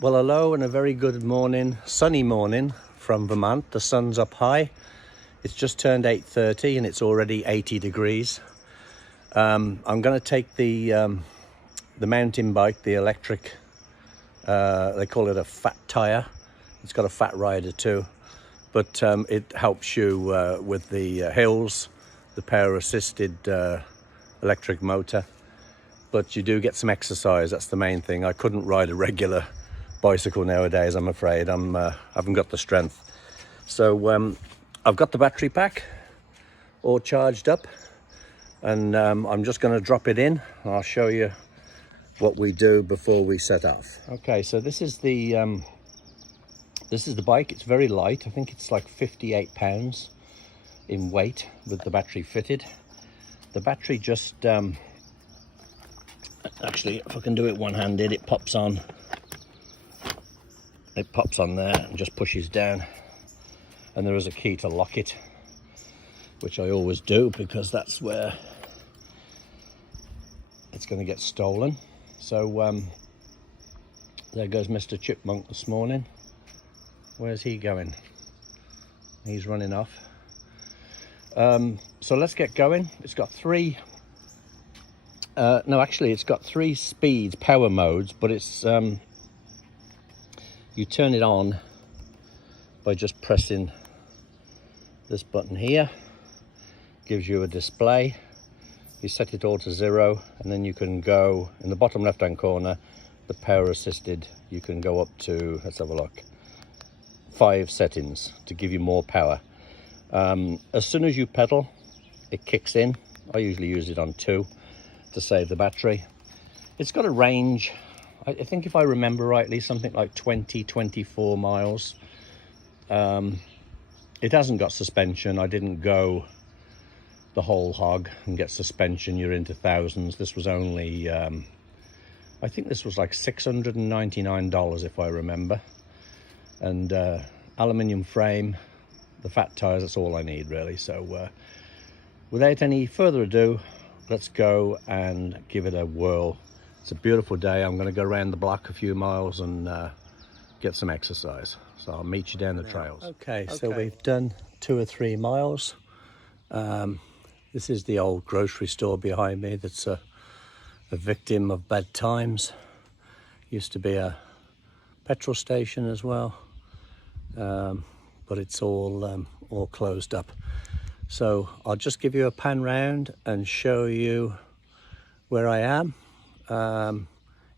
Well, hello and a very good morning, sunny morning from Vermont. The sun's up high. It's just turned 8:30 and it's already 80 degrees. I'm going to take the mountain bike, the electric. They call it a fat tire. It's got a fat rider too, but it helps you with the hills, the power-assisted electric motor. But you do get some exercise. That's the main thing. I couldn't ride a regular bicycle nowadays, I'm afraid. I haven't got the strength. So I've got the battery pack all charged up, and I'm just going to drop it in. I'll show you what we do before we set off. Okay, so this is the bike. It's very light. I think it's like 58 pounds in weight with the battery fitted. The battery just actually, if I can do it one-handed, it pops on there and just pushes down, and there is a key to lock it, which I always do because that's where it's going to get stolen. So there goes Mr. Chipmunk this morning. Where's he going? He's running off. So let's get going. It's got it's got three speeds, power modes, but it's you turn it on by just pressing this button here. Gives you a display. You set it all to 0, and then you can go in the bottom left hand corner, the power assisted. You can go up to, let's have a look, 5 settings to give you more power. As soon as you pedal, it kicks in. I usually use it on 2 to save the battery. It's got a range, I think if I remember rightly, something like 24 miles. It hasn't got suspension. I didn't go the whole hog and get suspension. You're into thousands. This was only I think this was like $699 if I remember, and aluminium frame, the fat tires, that's all I need really. So without any further ado, let's go and give it a whirl. It's a beautiful day. I'm going to go around the block a few miles and get some exercise. So I'll meet you down the trails. Okay, so we've done 2 or 3 miles. This is the old grocery store behind me that's a victim of bad times. Used to be a petrol station as well, but it's all closed up. So I'll just give you a pan round and show you where I am.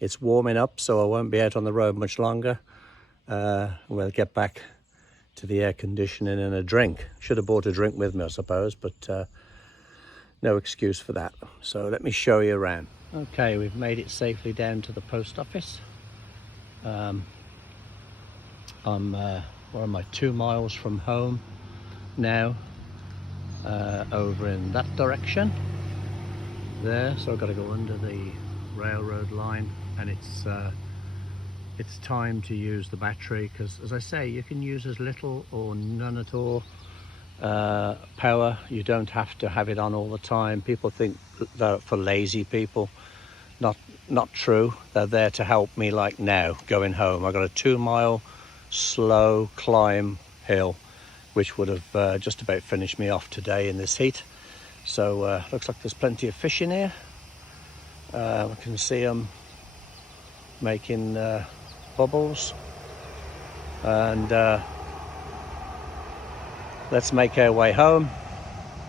It's warming up, so I won't be out on the road much longer. We'll get back to the air conditioning and a drink. Should have bought a drink with me, I suppose, but no excuse for that. So let me show you around. Okay, we've made it safely down to the post office. I'm what am I, 2 miles from home now, over in that direction there. So I've got to go under the railroad line, and it's time to use the battery, because as I say, you can use as little or none at all power. You don't have to have it on all the time. People think that for lazy people. Not true. They're there to help me, like now going home. I got a 2-mile slow climb hill, which would have just about finished me off today in this heat. So looks like there's plenty of fish in here. I can see them making bubbles, and let's make our way home.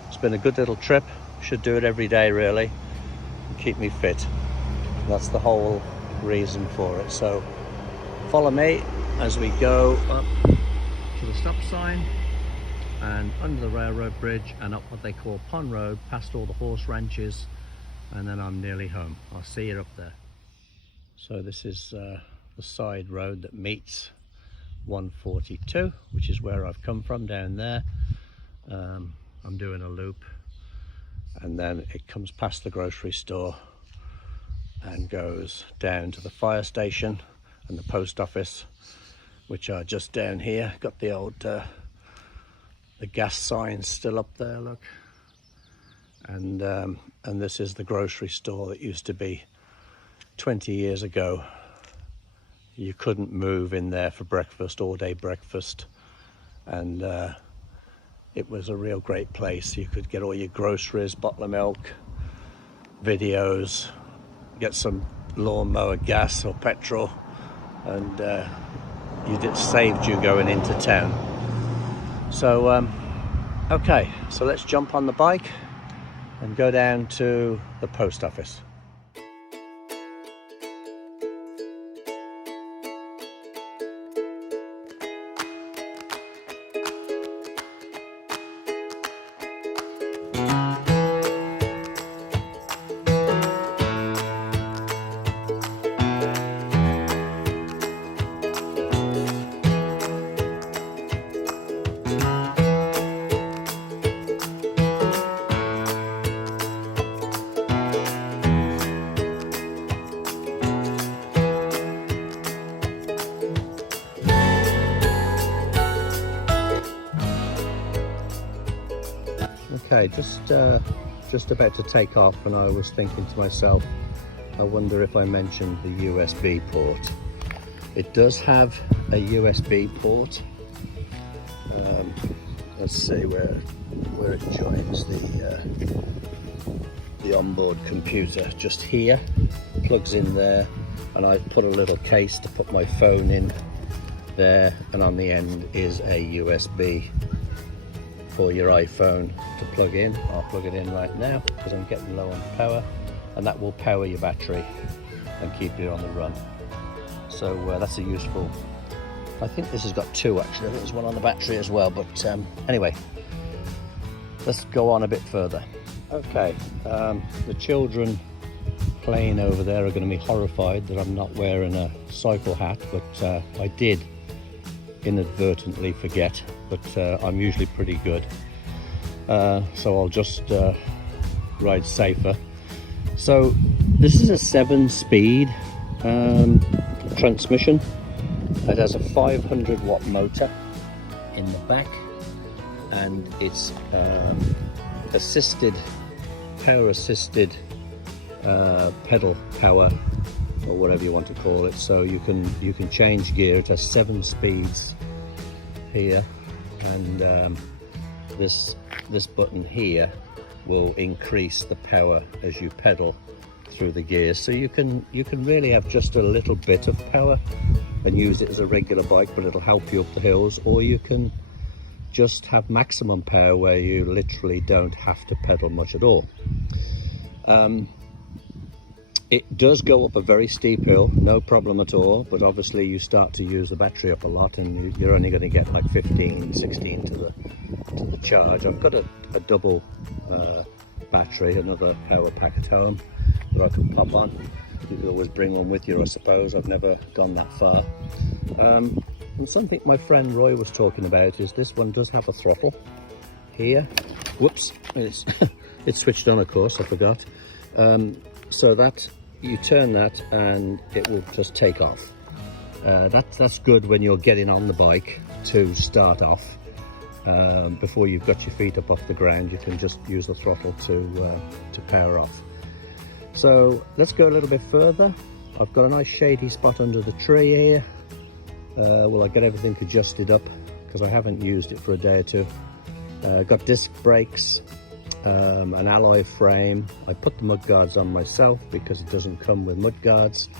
It's been a good little trip. Should do it every day really, and keep me fit. That's the whole reason for it. So follow me as we go up to the stop sign and under the railroad bridge and up what they call Pond Road, past all the horse ranches, and then I'm nearly home. I'll see you up there. So this is the side road that meets 142, which is where I've come from, down there. I'm doing a loop, and then it comes past the grocery store and goes down to the fire station and the post office, which are just down here. Got the old the gas sign still up there, look. And this is the grocery store that used to be 20 years ago. you couldn't move in there for breakfast, all day breakfast, and it was a real great place. You could get all your groceries, bottle of milk, videos, get some lawnmower gas or petrol, and it saved you going into town. So okay, so let's jump on the bike and go down to the post office. Okay, just about to take off, and I was thinking to myself, I wonder if I mentioned the USB port. It does have a USB port. Let's see where it joins the onboard computer. Just here, plugs in there, and I put a little case to put my phone in there, and on the end is a USB for your iPhone to plug in. I'll plug it in right now because I'm getting low on power, and that will power your battery and keep it on the run. So that's a useful. I think this has got two actually. I think there's one on the battery as well, but anyway, let's go on a bit further. Okay, the children playing over there are going to be horrified that I'm not wearing a cycle hat, but I did inadvertently forget, but I'm usually pretty good, so I'll just ride safer. So this is a 7-speed transmission. It has a 500 watt motor in the back, and it's power assisted pedal power, or whatever you want to call it. So you can change gear. It has 7 speeds here, and this button here will increase the power as you pedal through the gears. So you can really have just a little bit of power and use it as a regular bike, but it'll help you up the hills, or you can just have maximum power where you literally don't have to pedal much at all. It does go up a very steep hill, no problem at all, but obviously you start to use the battery up a lot, and you're only going to get like 15, 16 to the charge. I've got a double battery, another power pack at home that I can pop on. You can always bring one with you, I suppose. I've never gone that far. And something my friend Roy was talking about is this one does have a throttle here. Whoops, it's switched on, of course, I forgot. So that you turn that and it will just take off. That's good when you're getting on the bike to start off. Before you've got your feet up off the ground, you can just use the throttle to power off. So let's go a little bit further. I've got a nice shady spot under the tree here. Well, I get everything adjusted up because I haven't used it for a day or two. Got disc brakes, an alloy frame. I put the mudguards on myself because it doesn't come with mudguards.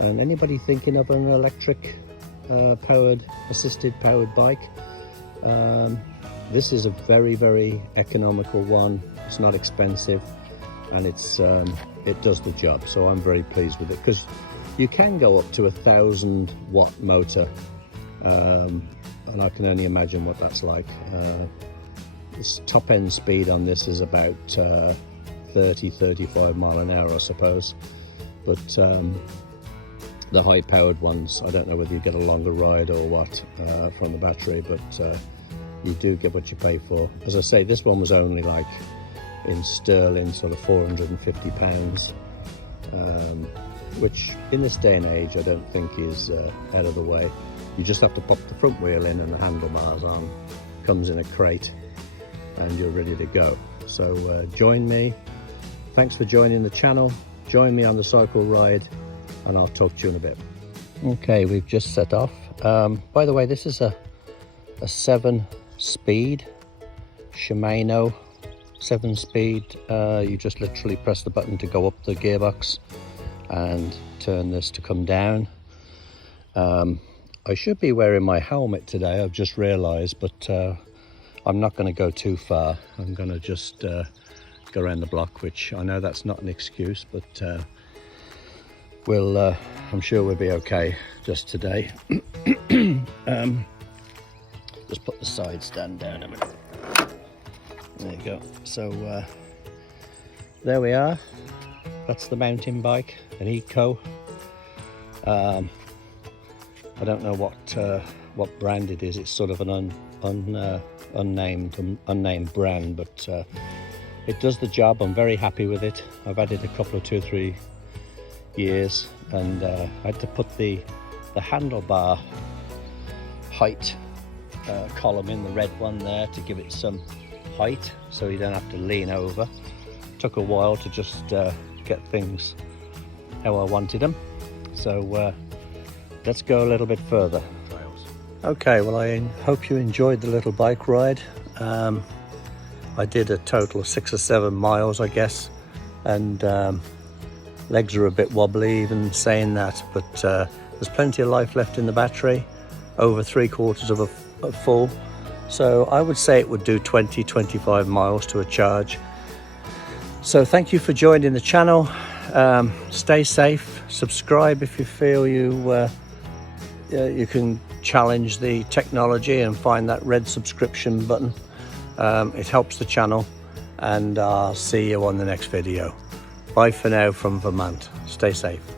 And anybody thinking of an electric assisted powered bike, this is a very, very economical one. It's not expensive, and it does the job. So I'm very pleased with it, because you can go up to 1,000 watt motor, and I can only imagine what that's like. This top end speed on this is about 30-35 mile an hour, I suppose, but the high powered ones, I don't know whether you get a longer ride or what from the battery, but you do get what you pay for. As I say, this one was only like in sterling sort of £450, which in this day and age I don't think is out of the way. You just have to pop the front wheel in and the handlebars on, comes in a crate, and you're ready to go. So join me. Thanks for joining the channel. Join me on the cycle ride, and I'll talk to you in a bit. Okay, we've just set off. By the way, this is a 7-speed Shimano 7-speed. You just literally press the button to go up the gearbox and turn this to come down. I should be wearing my helmet today, I've just realized, but I'm not going to go too far. I'm going to just go around the block, which I know that's not an excuse, but I'm sure we'll be okay just today. Just put the side stand down a minute. There you go. So there we are. That's the mountain bike, an Eco. I don't know what brand it is. It's sort of an unnamed brand, but it does the job. I'm very happy with it. I've had it a couple of 2 or 3 years, and I had to put the handlebar height column in, the red one there, to give it some height so you don't have to lean over. Took a while to just get things how I wanted them. So let's go a little bit further. Okay, well, I hope you enjoyed the little bike ride. I did a total of 6 or 7 miles, I guess, and legs are a bit wobbly even saying that, but there's plenty of life left in the battery, over 3/4 of a full. So I would say it would do 20-25 miles to a charge. So thank you for joining the channel. Stay safe, subscribe if you feel you can challenge the technology and find that red subscription button. It helps the channel, and I'll see you on the next video. Bye for now from Vermont. Stay safe.